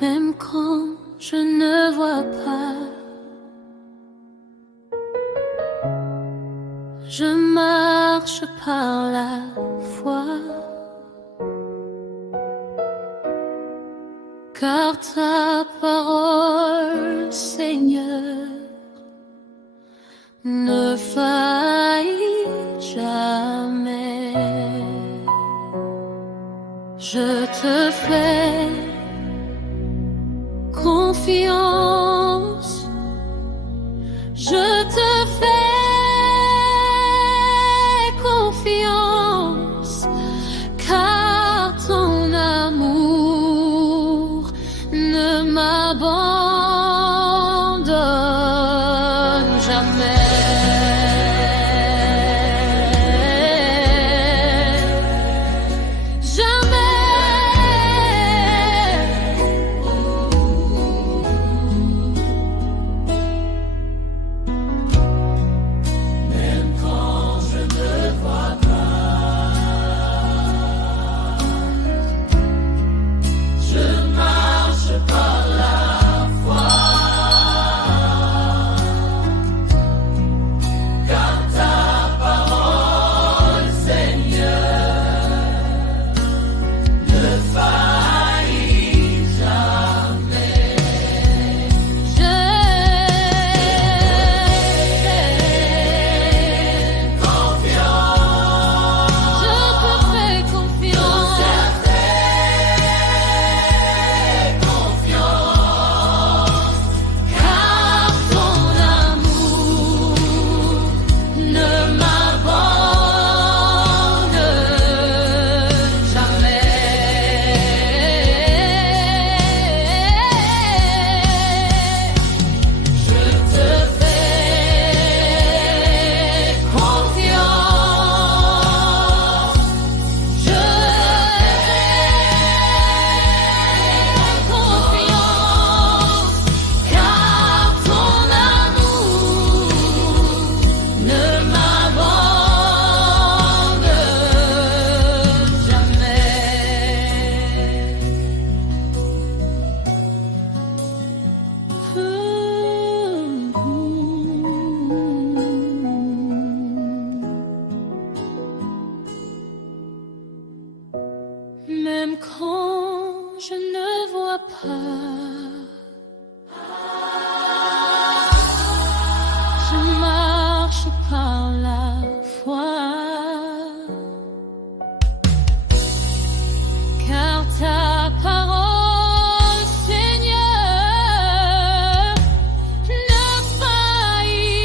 même quand je ne vois pas. Je marche par la foi, car ta parole, Seigneur, ne faillit jamais. Je te fais confiance, je te fais confiance, car ton amour ne m'abandonne jamais. Même quand je ne vois pas, je marche par la foi, car ta parole, Seigneur, ne faillit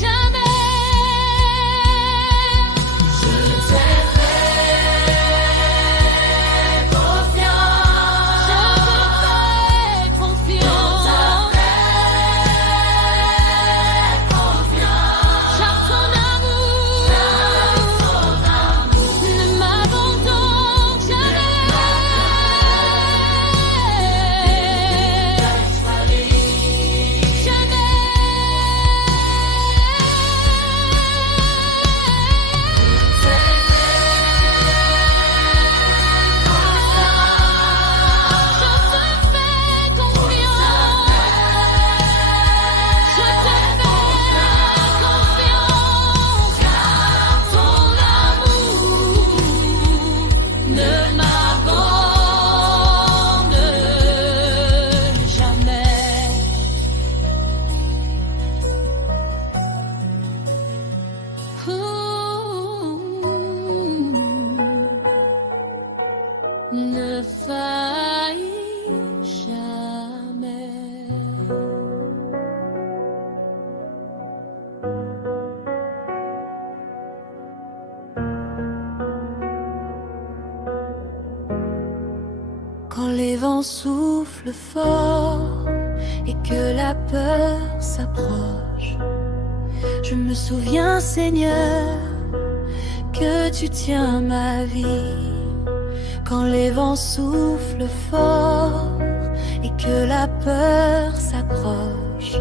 jamais. Je t'ai ne faillit jamais. Quand les vents soufflent fort et que la peur s'approche, je me souviens, Seigneur, que tu tiens ma vie. Quand les vents soufflent fort et que la peur s'approche,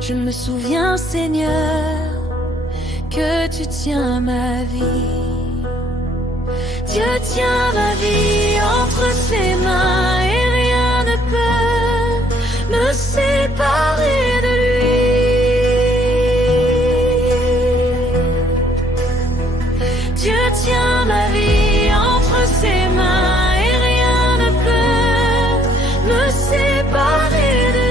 je me souviens, Seigneur, que tu tiens ma vie. Dieu tient ma vie entre ses mains. séparer de lui. Dieu tient ma vie entre ses mains et rien ne peut me séparer de lui.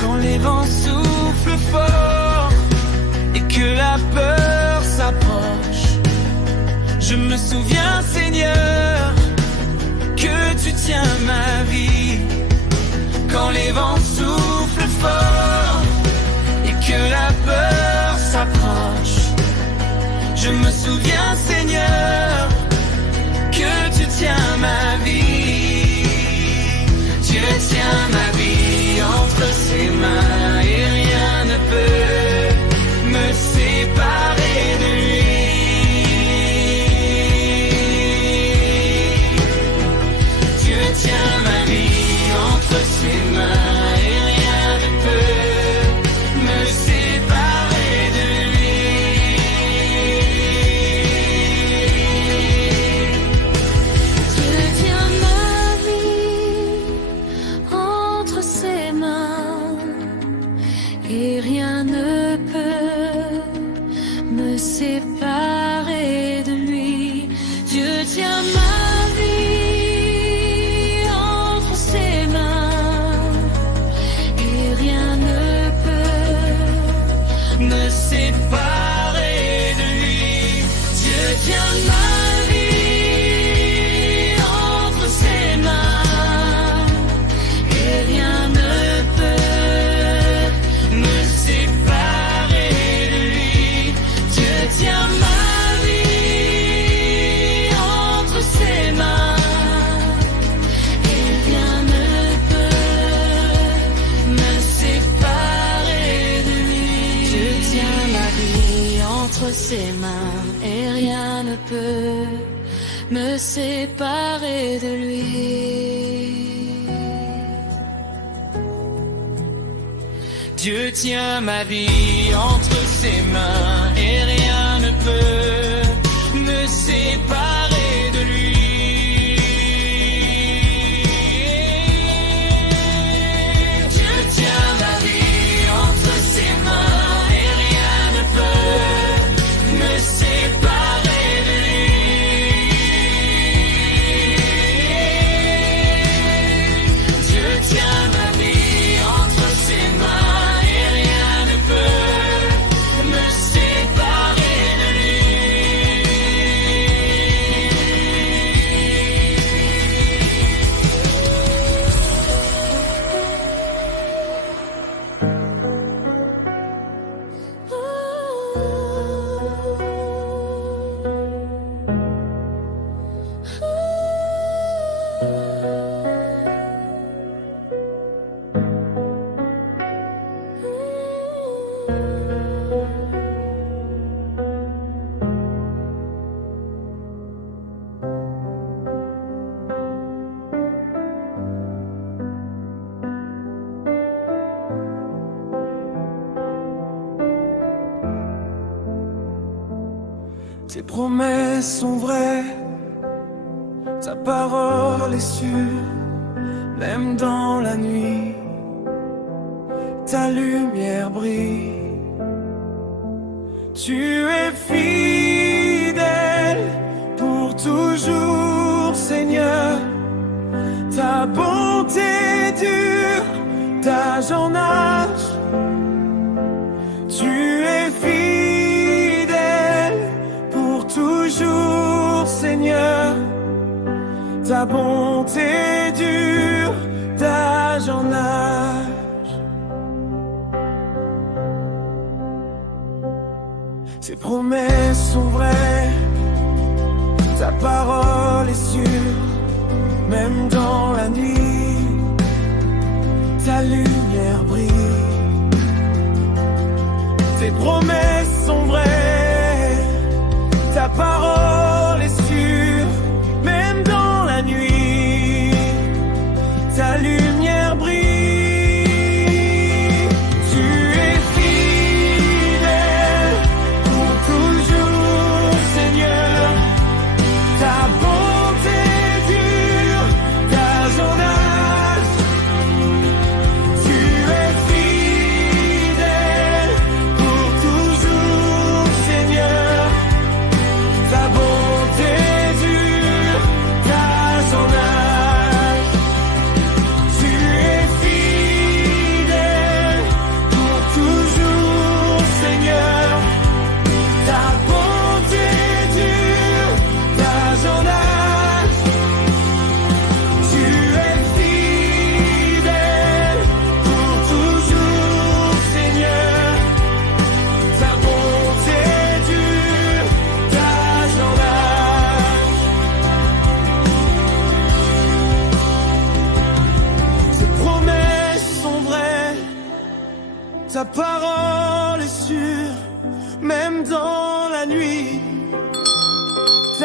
Quand les vents soufflent fort et que la peur s'approche, je me souviens, Seigneur, que tu tiens ma vie. Quand les vents soufflent fort et que la peur s'approche, je me souviens, Seigneur, que tu tiens ma vie. Dieu tient ma vie entre ses mains et rien ne peut me séparer de lui. Dieu tient ma vie entre ses mains et rien ne peut me séparer de lui. Dieu tient ma vie entre ses mains et rien ne peut me séparer de lui. Dieu tient ma vie entre ses mains et rien ne peut Me séparer de lui. Dieu tient ma vie entre ses mains et rien ne peut me séparer de lui. Dieu tient ma vie entre ses mains et rien ne peut me séparer de lui. Dieu tient ma vie entre ses mains et rien ne peut me séparer de lui. Dieu tient ma vie entre ses mains et rien ne peut me séparer de lui. Dieu tient ma vie entre ses mains et rien ne peut me séparer de lui. Dieu tient ma vie entre ses mains et rien ne peut me séparer de lui. Tes promesses sont vraies, ta parole est sûre, même dans la nuit, ta lumière brille. Tu es fidèle pour toujours, Seigneur, ta bonté dure d'âge en âge. Tu es fidèle pour toujours, Seigneur, ta bonté dure d'âge en âge. Tes promesses sont vraies, ta parole est sûre, même dans la nuit, ta lumière brille. Tes promesses sont vraies, ta parole est sûre, même dans la nuit, ta lumière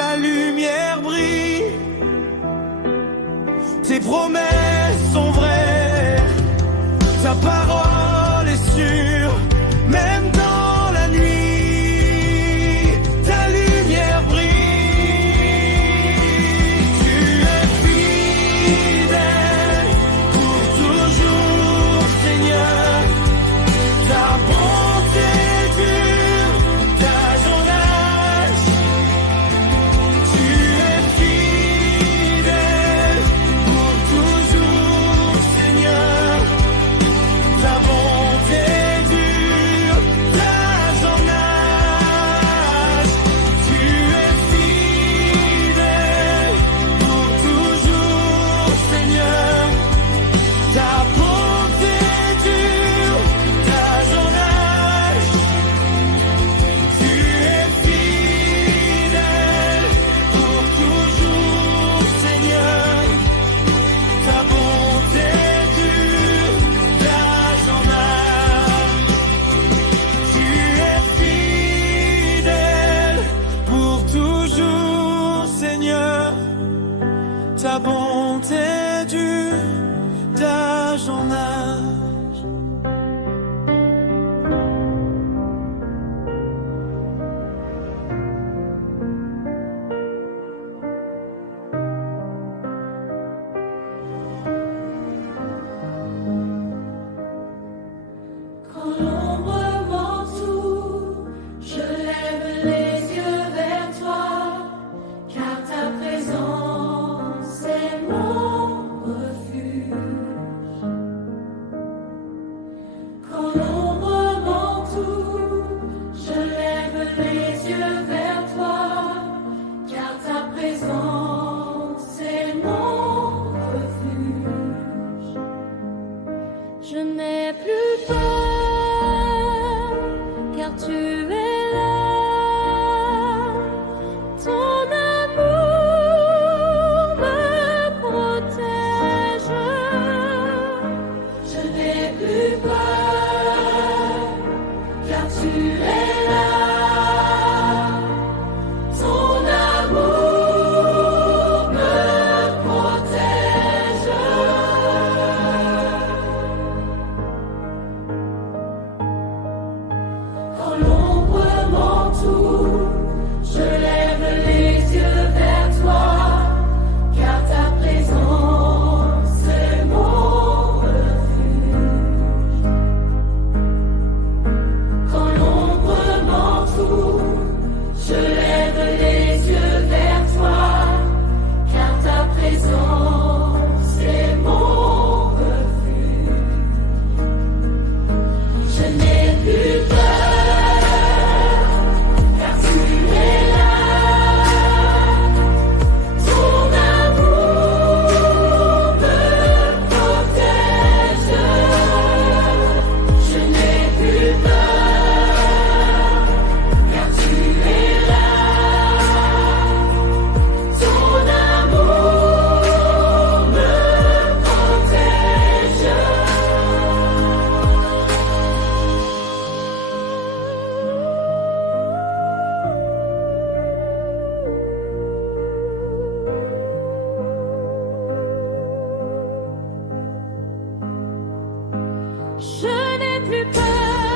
ta lumière brille. Tes promesses sont vraies, ta parole est sûre, même dans la nuit, ta lumière brille. Tu es fidèle pour toujours, Seigneur. Ta bonté dure d'âge en âge. Tu es fidèle pour toujours, Seigneur. Ta bonté dure d'âge en âge. Tu es fidèle pour toujours, Seigneur. Ta bonté dure d'âge en âge. Tu es fidèle pour toujours, Seigneur. Ta bonté dure d'âge en âge. Tu es fidèle pour toujours, Seigneur. Ta bonté dure d'âge en âge. Quand l'ombre m'entoure, je lève les yeux vers toi, car ta présence est mon refuge. Quand l'ombre m'entoure, je lève les yeux vers toi, car ta présence est mon refuge. Je n'ai plus peur, car tu es là. Ton amour me protège. Je n'ai plus peur, car tu es là. Ton amour me protège. Quand l'ombre m'entoure, je lève les yeux vers toi, car ta présence est mon refuge. Quand l'ombre m'entoure, je lève les yeux vers toi, car ta présence est mon refuge. Je n'ai plus peur, car tu es là. Ton amour me protège. Je n'ai plus peur, car tu es là. Ton amour me protège. Je n'ai plus peur,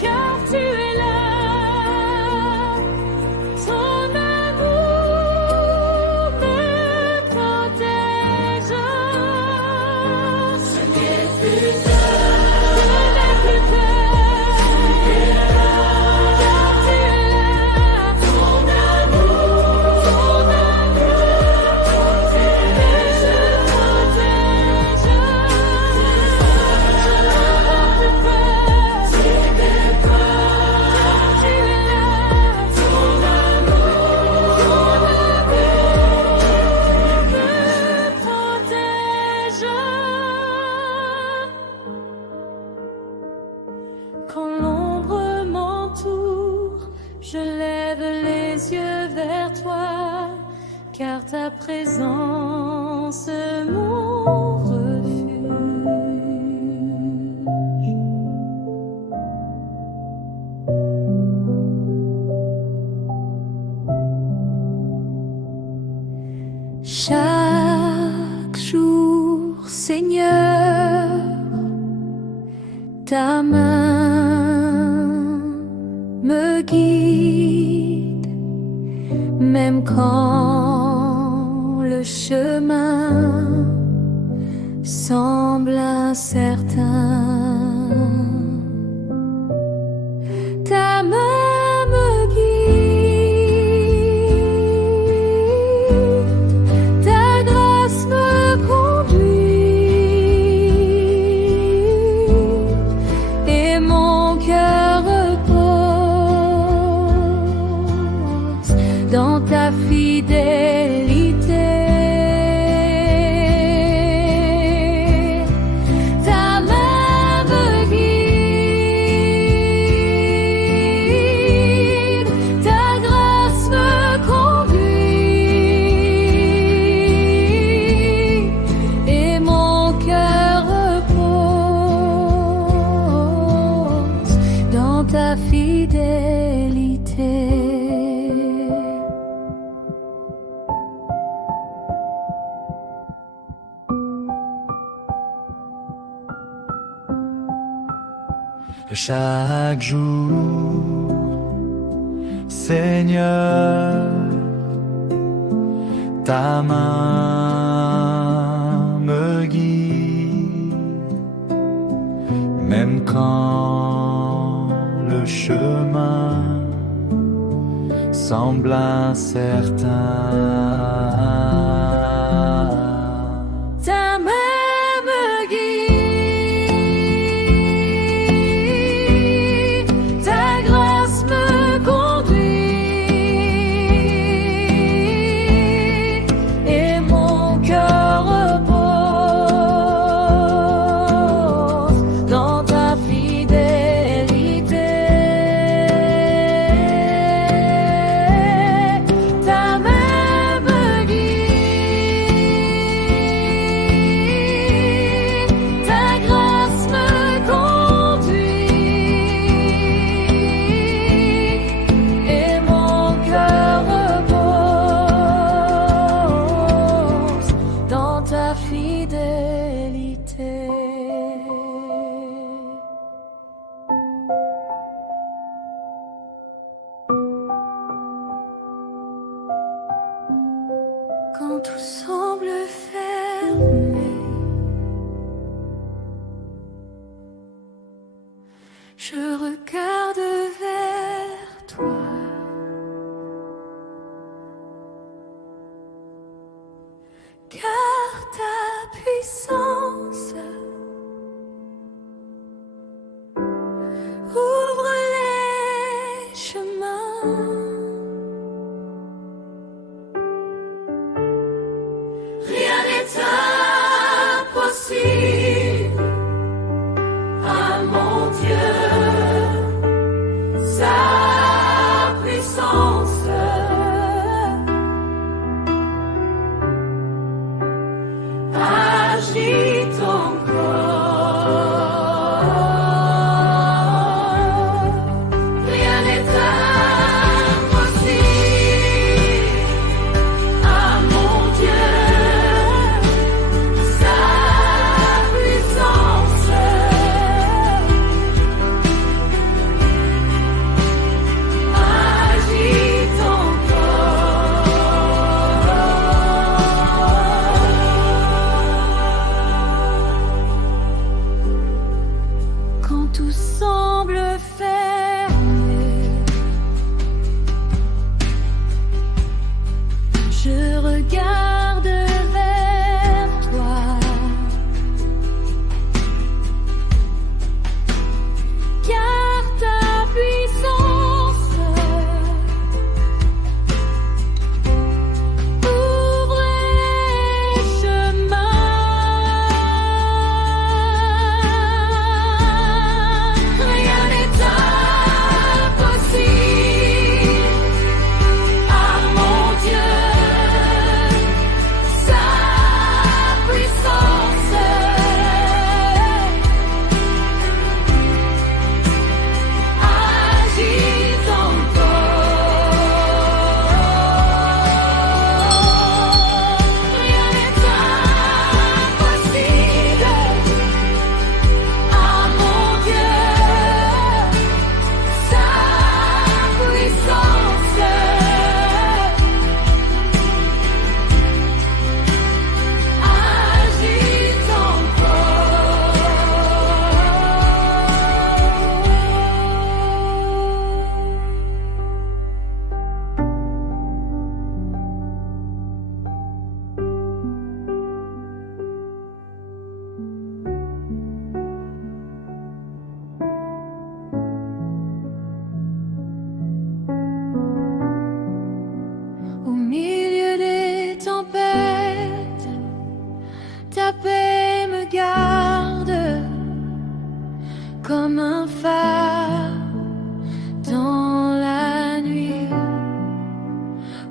car tu es là. Ton amour me protège. Je n'ai plus peur, car tu es là. Ton amour protège. Quand l'ombre m'entoure, je lève les yeux vers toi, car ta présence est mon refuge. Chaque jour, Seigneur, ta main me guide, même quand le chemin semble incertain. Ta main me guide, ta grâce me conduit, et mon cœur repose dans ta fidélité. Ta main me guide, ta grâce me conduit, et mon cœur repose dans ta fidélité. Chaque jour, Seigneur, ta main me guide, même quand le chemin semble incertain. Ta main me guide, ta grâce me conduit, et mon cœur repose dans ta fidélité. Ta main me guide, ta grâce me conduit, et mon cœur repose dans ta fidélité. Quand tout semble fermé, je regarde vers toi. Car ta puissance ouvre les chemins. Rien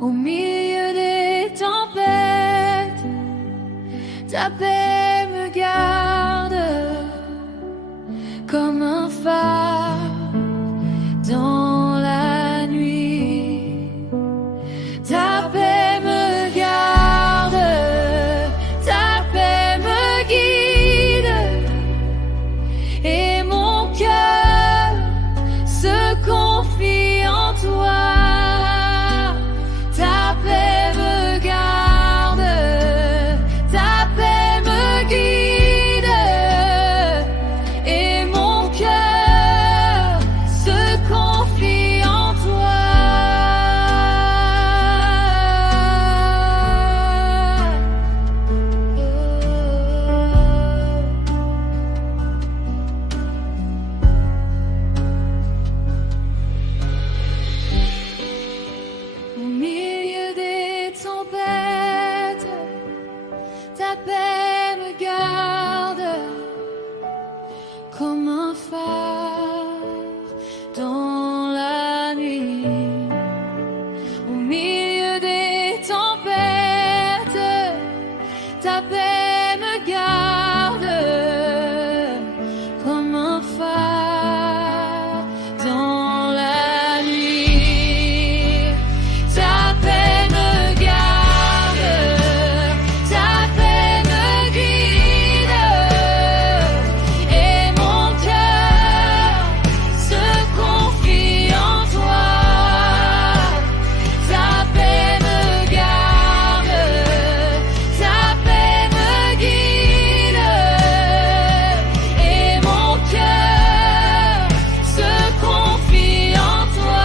Au milieu des tempêtes, ta paix me garde comme un phare dans la nuit. Ta paix me garde, ta paix me guide, et mon cœur se confie en toi. Ta paix me garde, ta paix me guide, et mon cœur se confie en toi. Au milieu des tempêtes, ta paix me garde comme un phare dans la nuit. Au milieu des tempêtes, ta paix me garde comme un phare dans la nuit. Ta paix me garde, ta paix me guide, et mon cœur se confie en toi. Ta paix me garde, ta paix me guide, et mon cœur se confie en toi.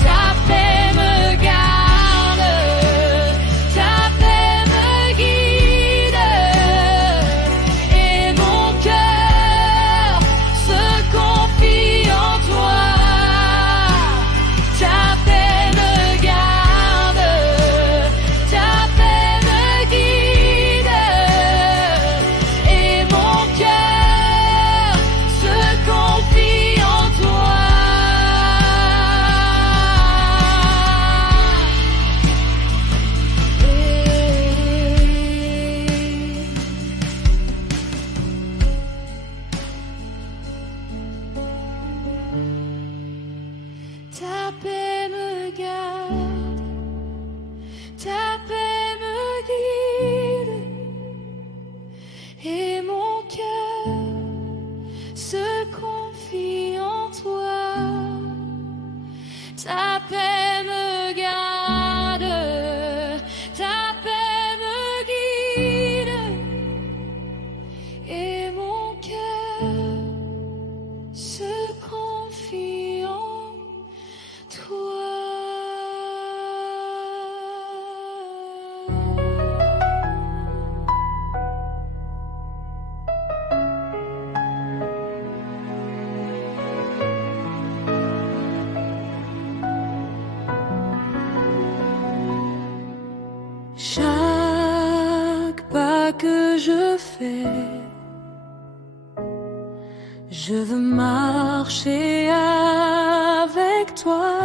Ta paix me garde, ta paix me guide, et mon cœur se confie en toi. Ta paix me garde, ta paix me guide, et mon cœur se confie en toi. Ta paix me garde, ta paix me guide, et mon cœur se confie en toi. Ta paix me garde, ta paix me guide, et mon cœur se confie en toi. Chaque pas que je fais, je veux marcher avec toi,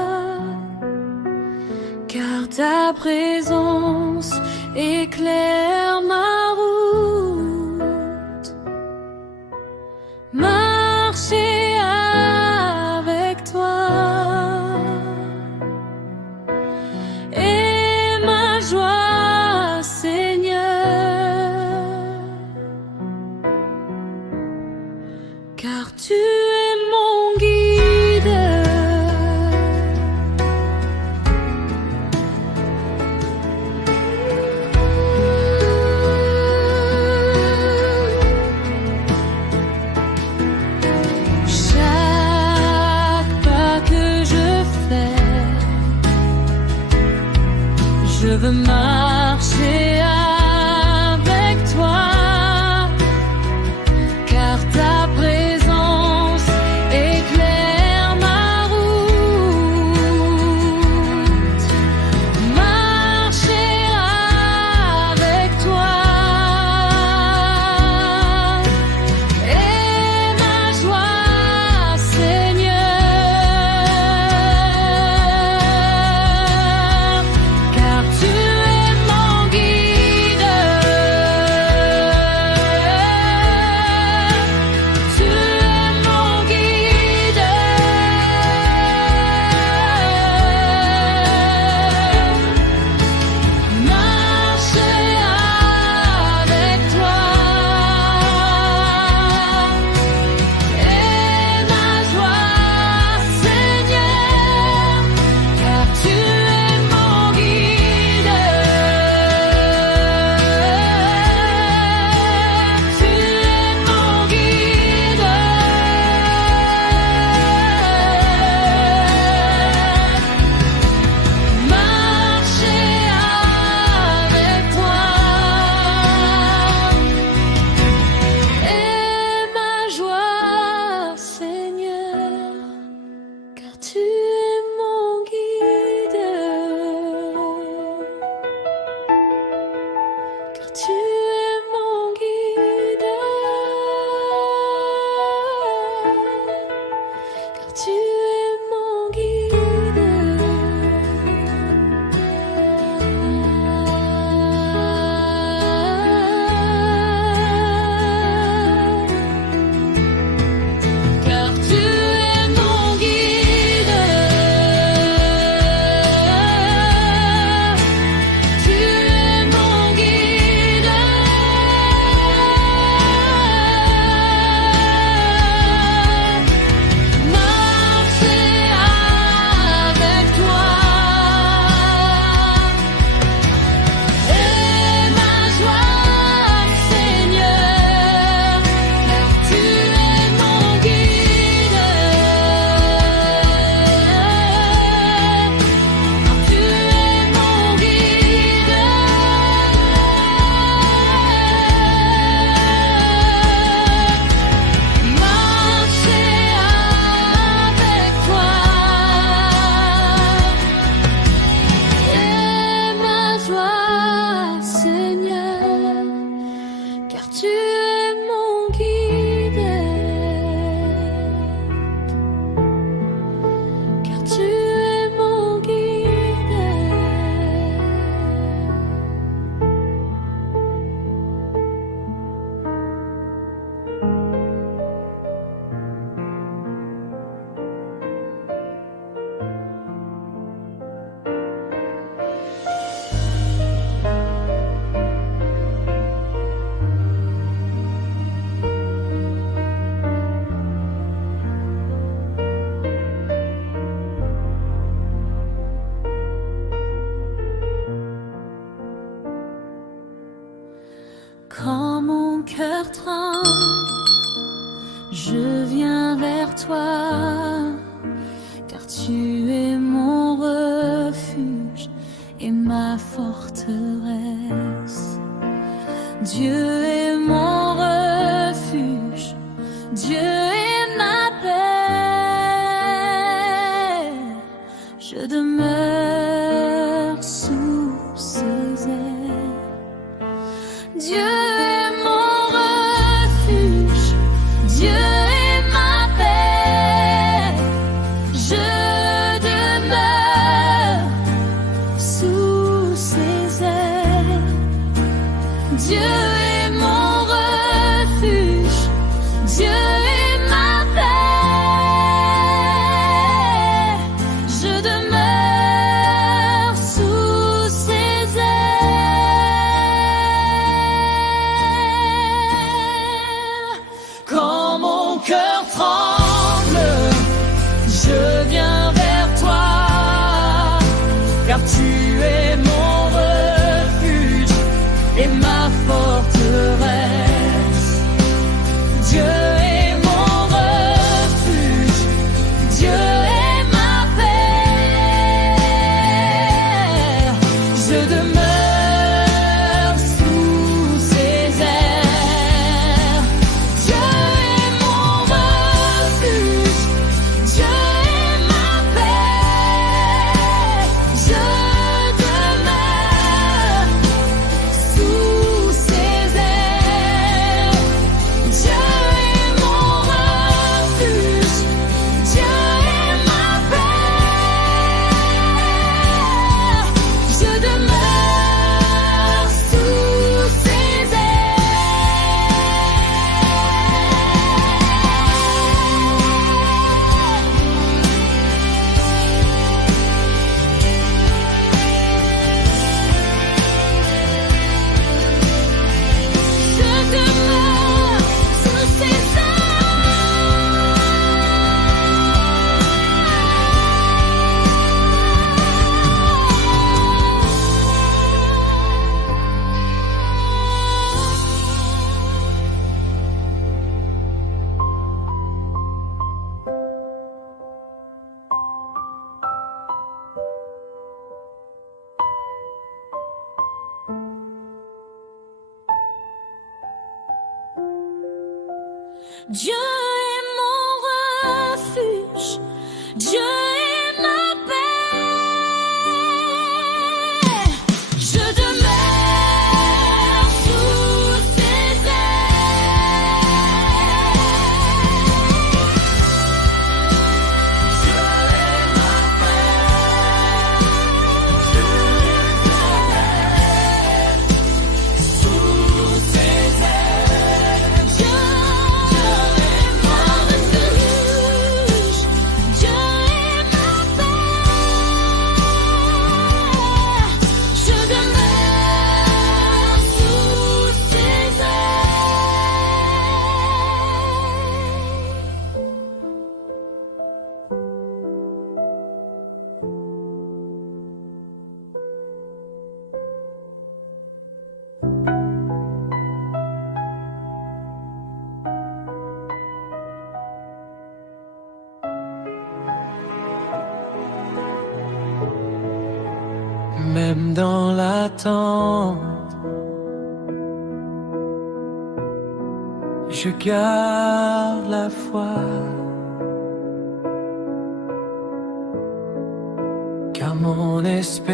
car ta présence éclaire ma route. Marcher avec toi est ma joie, Seigneur. car tu es mon guide, car tu es mon guide. Car tu es mon guide, tu es mon guide, marcher avec toi est ma joie, Seigneur, car tu es mon guide, tu es mon guide, marcher avec toi est ma joie, Seigneur, car tu es mon guide, car tu es mon guide. Quand mon cœur tremble, je viens vers toi, car tu es mon refuge et ma forteresse. Dieu est mon refuge, Dieu est ma paix. Je demeure sous ses ailes. Dieu est mon refuge, Dieu est ma paix. Je demeure sous ses ailes. Dieu est mon refuge, Dieu est ma paix. Je demeure sous ses ailes. Quand mon cœur tremble, je viens vers toi, car tu es mon refuge et ma forteresse. Dieu est mon refuge, Dieu est ma paix. Je demeure sous ses airs. Dieu est mon refuge, Dieu est ma paix. Je demeure sous ses ailes. Dieu est mon refuge, Dieu est ma paix. Je demeure sous ses ailes. Je demeure sous ses Dieu est mon refuge, Dieu est ma paix. Je demeure dans l'attente, je garde la foi, car mon espérance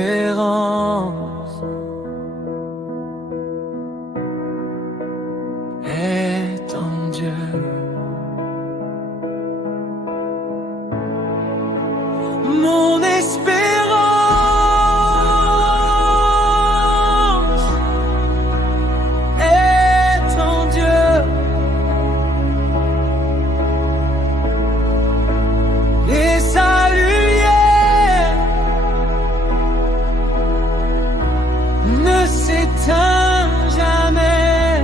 est en Dieu. Mon espérance est en Dieu, et sa lumière ne s'éteint jamais.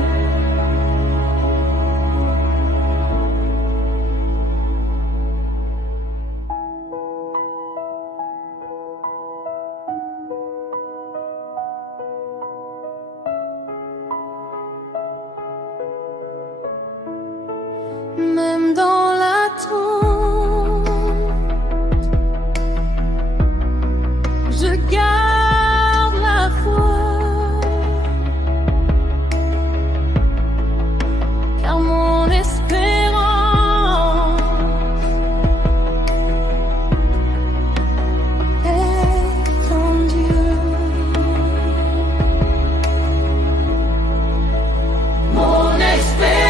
Même dans l'attente, je garde la foi, car mon espérance est en Dieu. Mon espérance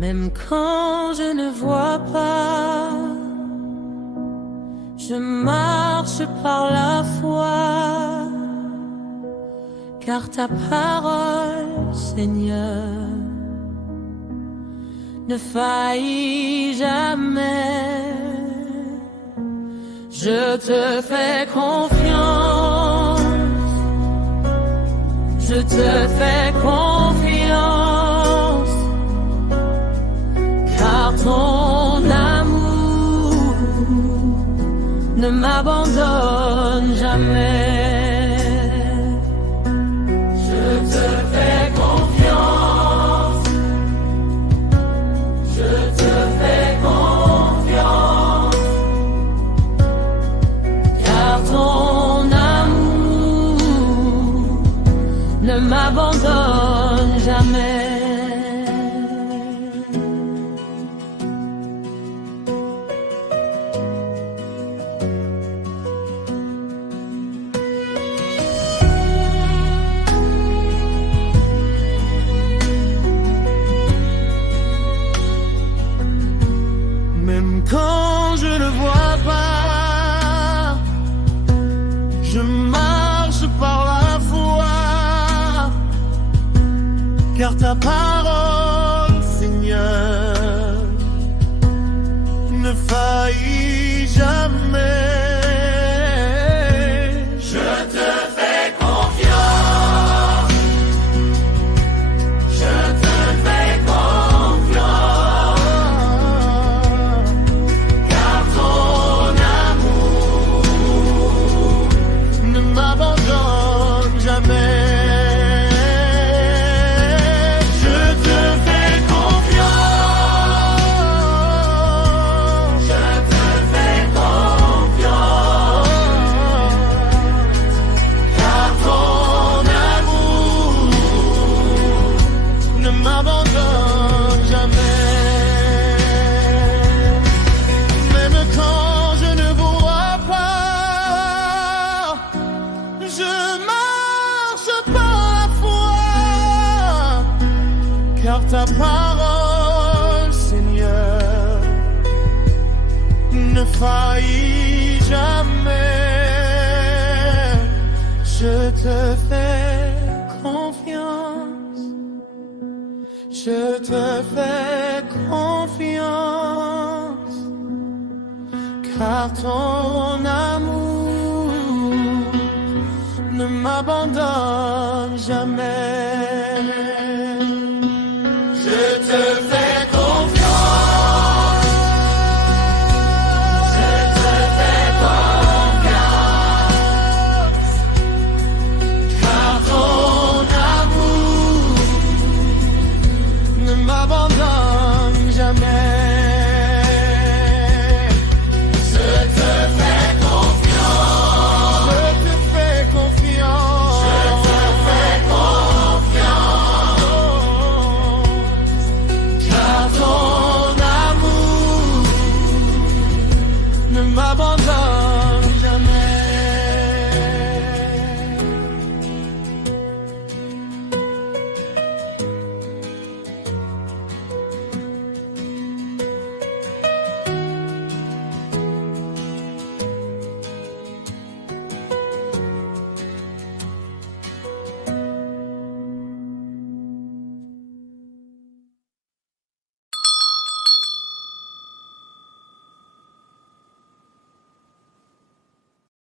Même quand je ne vois pas, je marche par la foi, car ta parole, Seigneur, ne faillit jamais. Je te fais confiance, je te fais confiance, car ton amour ne m'abandonne jamais. Je te fais confiance, je te fais confiance, car ton amour ne m'abandonne jamais. Même quand je ne vois pas, je marche par la foi, car ta parole, Seigneur, ne faillit jamais. Je te fais confiance, je te fais confiance, car ton amour ne m'abandonne jamais. Je ta parole, Seigneur, ne faillit jamais. Je te fais confiance, je te fais confiance, car ton amour ne m'abandonne jamais.